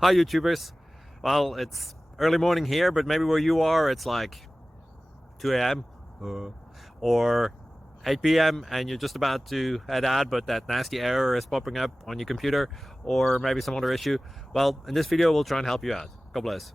Hi YouTubers. Well, it's early morning here, but maybe where you are it's like 2 a.m. or 8 p.m. and you're just about to head out, but that nasty error is popping up on your computer, or maybe some other issue. Well, in this video we'll try and help you out. God bless.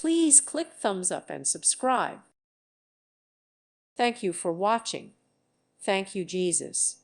Please click thumbs up and subscribe. Thank you for watching. Thank you, Jesus.